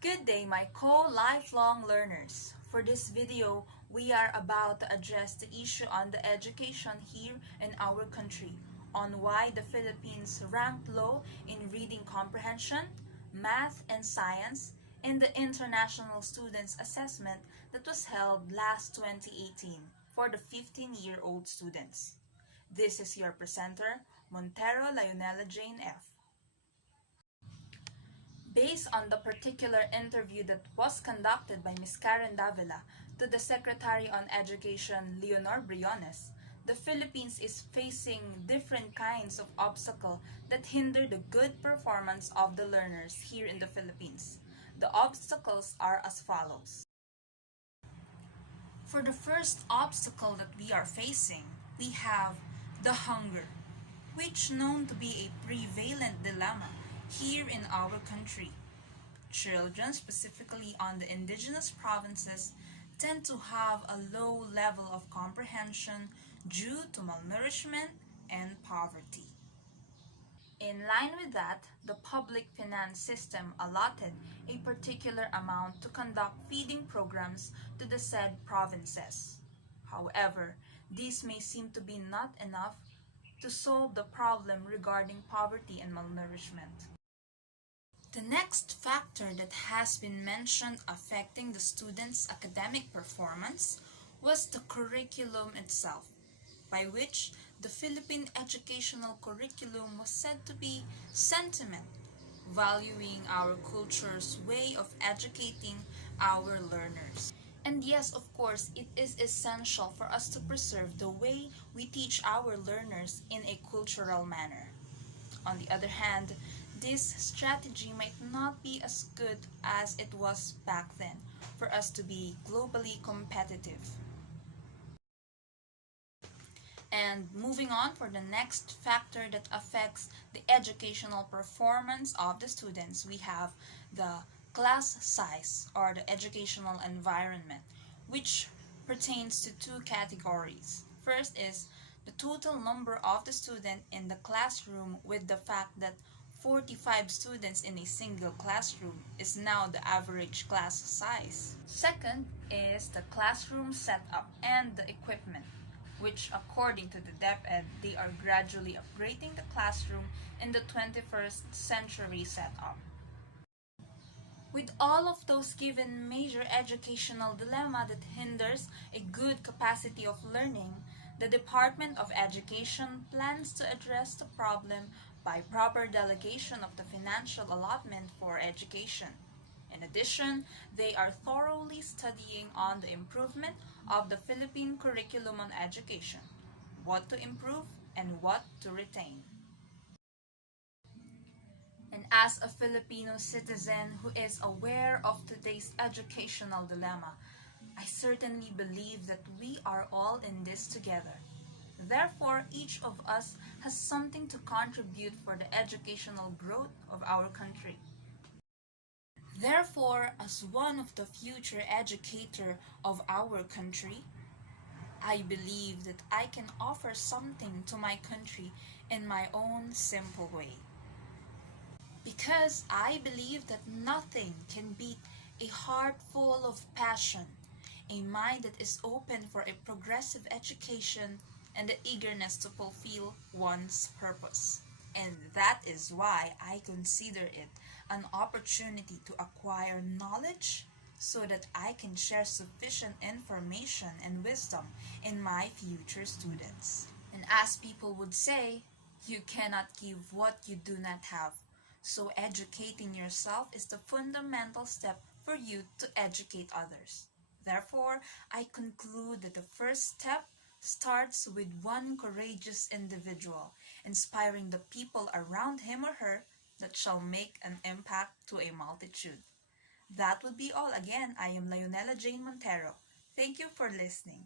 Good day, my co-lifelong learners. For this video, we are about to address the issue on the education here in our country, on why the Philippines ranked low in reading comprehension, math, and science in the International Students Assessment that was held last 2018 for the 15-year-old students. This is your presenter, Montero Lionela Jhane F. Based on the particular interview that was conducted by Ms. Karen Davila to the Secretary on Education, Leonor Briones, the Philippines is facing different kinds of obstacles that hinder the good performance of the learners here in the Philippines. The obstacles are as follows. For the first obstacle that we are facing, we have the hunger, which known to be a prevalent dilemma here in our country. Children, specifically on the indigenous provinces, tend to have a low level of comprehension due to malnourishment and poverty. In line with that, the public finance system allotted a particular amount to conduct feeding programs to the said provinces. However, this may seem to be not enough to solve the problem regarding poverty and malnourishment. The next factor that has been mentioned affecting the students' academic performance was the curriculum itself, by which the Philippine educational curriculum was said to be sentiment, valuing our culture's way of educating our learners. And yes, of course, it is essential for us to preserve the way we teach our learners in a cultural manner. On the other hand, this strategy might not be as good as it was back then for us to be globally competitive. And moving on for the next factor that affects the educational performance of the students, we have the class size or the educational environment, which pertains to two categories. First is the total number of the student in the classroom, with the fact that 45 students in a single classroom is now the average class size. Second is the classroom setup and the equipment, which according to the DepEd, they are gradually upgrading the classroom in the 21st century setup. With all of those given major educational dilemma that hinders a good capacity of learning, the Department of Education plans to address the problem by proper delegation of the financial allotment for education. In addition, they are thoroughly studying on the improvement of the Philippine curriculum on education, what to improve and what to retain. And as a Filipino citizen who is aware of today's educational dilemma, I certainly believe that we are all in this together. Therefore, each of us has something to contribute for the educational growth of our country. Therefore, as one of the future educator of our country, I believe that I can offer something to my country in my own simple way. Because I believe that nothing can beat a heart full of passion, a mind that is open for a progressive education, and the eagerness to fulfill one's purpose. And that is why I consider it an opportunity to acquire knowledge so that I can share sufficient information and wisdom in my future students. And as people would say, you cannot give what you do not have. So educating yourself is the fundamental step for you to educate others. Therefore, I conclude that the first step starts with one courageous individual, inspiring the people around him or her that shall make an impact to a multitude. That would be all. Again, I am Lionela Jhane Montero. Thank you for listening.